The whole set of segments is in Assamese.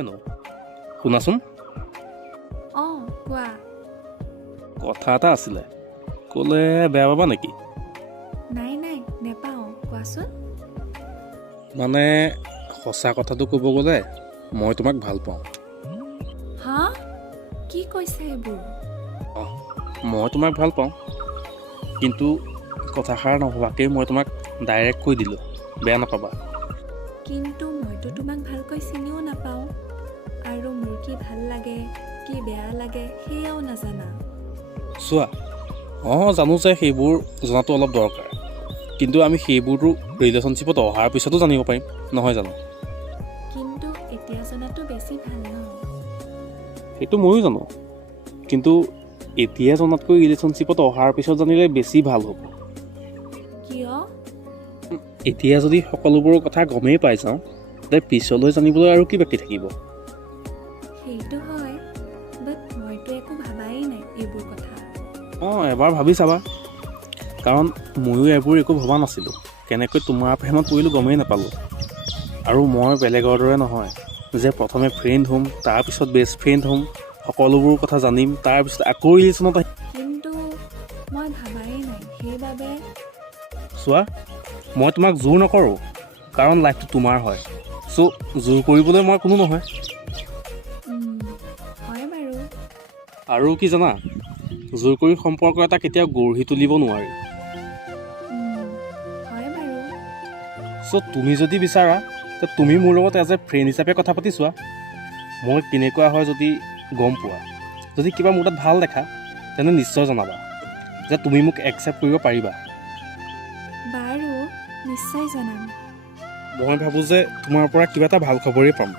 অনো শুনাচোন অঁ কোৱা। কথা এটা আছিলে ক'লে বেয়া পাবা নেকি? নাই নাই নেপাওঁ, কোৱাচোন। মানে সঁচা কথাটো ক'ব গ'লে মই তোমাক ভাল পাওঁ। হা কি কৈছে এইবোৰ? অঁ মই তোমাক ভাল পাওঁ, কিন্তু কথাষাৰ নোহোৱাকেই মই তোমাক ডাইৰেক্ট কৈ দিলোঁ, বেয়া নাপাবা। কিন্তু মইতো তোমাক ভালকৈ চিনিও নাপাওঁ, আৰু মোৰ কি ভাল লাগে কি বেয়া লাগে সেয়াও নাজানা। চোৱা, অঁ জানো যে সেইবোৰ জনাটো অলপ দৰকাৰ, কিন্তু আমি সেইবোৰতো ৰিলেশ্যনশ্বিপত অহাৰ পিছতো জানিব পাৰিম, নহয় জানো? কিন্তু এতিয়া জনাটো বেছি ভাল ন? সেইটো ময়ো জানো, কিন্তু এতিয়া জনাতকৈ ৰিলেশ্যনশ্বিপত অহাৰ পিছত জানিলে বেছি ভাল হ'ব। কিয়? এতিয়া যদি সকলোবোৰ কথা গমেই পাই যাওঁ, তে পিছলৈ জানিবলৈ আৰু কি বাকী থাকিব? সেইটো হয়, বাট মইতো একো ভাবাই নাই এইবোৰ কথা। অঁ এবাৰ ভাবি চাবা, কাৰণ ময়ো এইবোৰ একো ভবা নাছিলোঁ। কেনেকৈ তোমাৰ প্ৰেমত পৰিলোঁ গমেই নাপালোঁ। আৰু মই বেলেগৰ দৰে নহয় যে প্ৰথমে ফ্ৰেণ্ড হ'ম, তাৰপিছত বেষ্ট ফ্ৰেণ্ড হ'ম, সকলোবোৰ কথা জানিম, তাৰপিছত আকৌ ৰিলেশ্যনত আহিম। কিন্তু মই ভাবাই নাই, সেইবাবে চোৱা, মই তোমাক জোৰ নকৰোঁ, কাৰণ লাইফটো তোমাৰ হয়। চ' জোৰ কৰিবলৈ মই কোনো নহয়। হয় বাৰু। আৰু কি জানা, জোৰ কৰি সম্পৰ্ক এটা কেতিয়াও গঢ়ি তুলিব নোৱাৰি। হয় বাৰু। চ' তুমি যদি বিচাৰা, তে তুমি মোৰ লগত এজ এ ফ্ৰেণ্ড হিচাপে কথা পাতি চোৱা। মই কেনেকুৱা হয় যদি গম পোৱা, যদি কিবা মোৰ তাত ভাল দেখা, তেনে নিশ্চয় জনাবা যে তুমি মোক একচেপ্ট কৰিব পাৰিবা। বাৰু নিশ্চয় জনাম। মই ভাবোঁ যে তোমাৰ পৰা কিবা এটা ভাল খবৰেই পাম,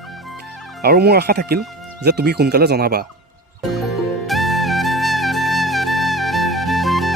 আৰু মোৰ আশা থাকিল যে তুমি সোনকালে জনাবা।